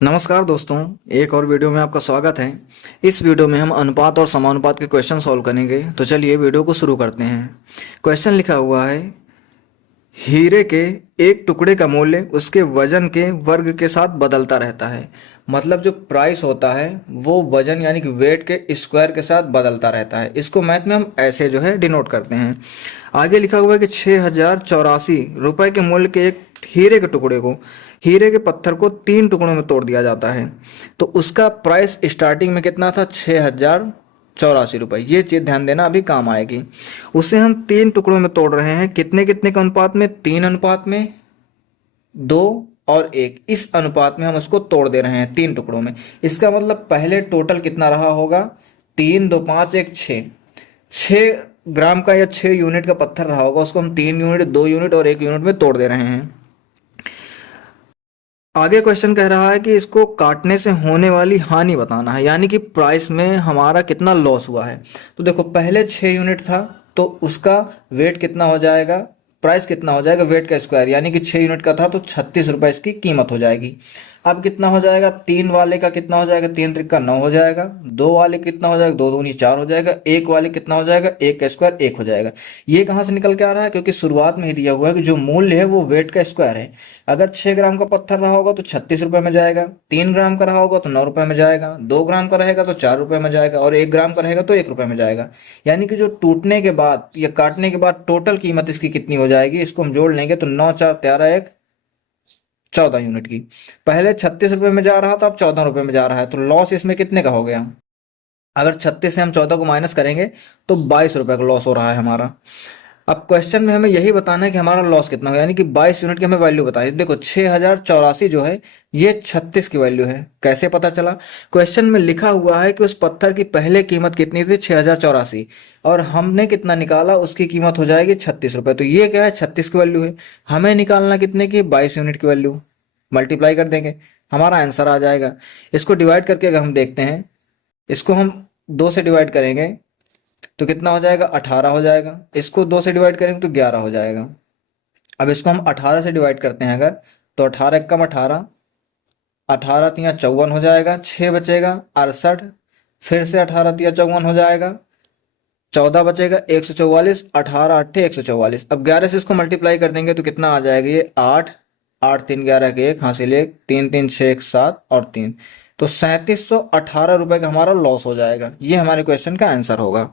नमस्कार दोस्तों, एक और वीडियो में आपका स्वागत है। इस वीडियो में हम अनुपात और समानुपात के क्वेश्चन सॉल्व करेंगे। तो चलिए वीडियो को शुरू करते हैं। क्वेश्चन लिखा हुआ है, हीरे के एक टुकड़े का मूल्य उसके वजन के वर्ग के साथ बदलता रहता है। मतलब जो प्राइस होता है वो वजन यानी कि वेट के स्क्वायर के साथ बदलता रहता है। इसको मैथ में हम ऐसे जो है डिनोट करते हैं। आगे लिखा हुआ है कि 6084 रुपये के मूल्य के एक हीरे के टुकड़े को, हीरे के पत्थर को 3 टुकड़ों में तोड़ दिया जाता है। तो उसका प्राइस स्टार्टिंग में कितना था? 6084 रुपये। ये चीज़ ध्यान देना, अभी काम आएगी। उसे हम 3 टुकड़ों में तोड़ रहे हैं। कितने कितने के अनुपात में? 3:2 और 1, इस अनुपात में हम उसको तोड़ दे रहे हैं 3 टुकड़ों में। इसका मतलब पहले टोटल कितना रहा होगा? 3, 2, 5, 1, 6। 6 ग्राम का या 6 यूनिट का पत्थर रहा होगा, उसको हम 3 यूनिट, 2 यूनिट और 1 यूनिट में तोड़ दे रहे हैं। आगे क्वेश्चन कह रहा है कि इसको काटने से होने वाली हानि बताना है, यानी कि प्राइस में हमारा कितना लॉस हुआ है। तो देखो, पहले 6 यूनिट था तो उसका वेट कितना हो जाएगा, प्राइस कितना हो जाएगा? वेट का स्क्वायर, यानी कि 6 यूनिट का था तो 36 रुपये इसकी कीमत हो जाएगी। अब कितना हो जाएगा? 3 वाले का कितना हो जाएगा? 3 त्रिक का 9 हो जाएगा। 2 वाले कितना हो जाएगा? 2 दूनी 4 हो जाएगा। 1 वाले कितना हो जाएगा? 1 का स्क्वायर 1 हो जाएगा। ये कहाँ से निकल के आ रहा है? क्योंकि शुरुआत में ही दिया हुआ है कि जो मूल्य है वो वेट का स्क्वायर है। अगर 6 ग्राम का पत्थर रहा होगा तो 36 रुपये में जाएगा। 3 ग्राम का रहा होगा तो 9 रुपये में जाएगा। 2 ग्राम का रहेगा तो 4 रुपये में जाएगा। और 1 ग्राम का रहेगा तो 1 रुपये में जाएगा। यानी कि जो टूटने के बाद या काटने के बाद टोटल कीमत इसकी कितनी हो जाएगी, इसको हम जोड़ लेंगे तो 9, 4, 13, 1, 14 यूनिट की। पहले 36 रुपये में जा रहा था, अब 14 रुपये में जा रहा है। तो लॉस इसमें कितने का हो गया? अगर 36 से हम 14 को माइनस करेंगे तो 22 रुपये का लॉस हो रहा है हमारा। अब क्वेश्चन में हमें यही बताना है कि हमारा लॉस कितना हो, यानी कि 22 यूनिट की हमें वैल्यू बताइए। देखो, 6084 जो है ये 36 की वैल्यू है। कैसे पता चला? क्वेश्चन में लिखा हुआ है कि उस पत्थर की पहले कीमत कितनी थी? 6084, और हमने कितना निकाला? उसकी कीमत हो जाएगी 36 रुपये। तो ये क्या है? 36 की वैल्यू है। हमें निकालना कितने की? 22 यूनिट की वैल्यू। मल्टीप्लाई कर देंगे, हमारा आंसर आ जाएगा। इसको डिवाइड करके अगर हम देखते हैं, इसको हम 2 से डिवाइड करेंगे तो कितना हो जाएगा? 18 हो जाएगा। इसको 2 से डिवाइड करेंगे तो 11 हो जाएगा। अब इसको हम 18 से डिवाइड करते हैं अगर, तो 18 × 18, 18 × 3 = 54 हो जाएगा। 6 बचेगा 68, फिर से 18 × 3 = 54 हो जाएगा। 14 बचेगा 144, 18 × 8 = 144। अब 11 से इसको मल्टीप्लाई कर देंगे तो कितना आ जाएगा? ये 8, 8 3 11 के 1 हासिल 1, 3 3 6 7 और 3। तो 3718 रुपये का हमारा लॉस हो जाएगा। ये हमारे क्वेश्चन का आंसर होगा।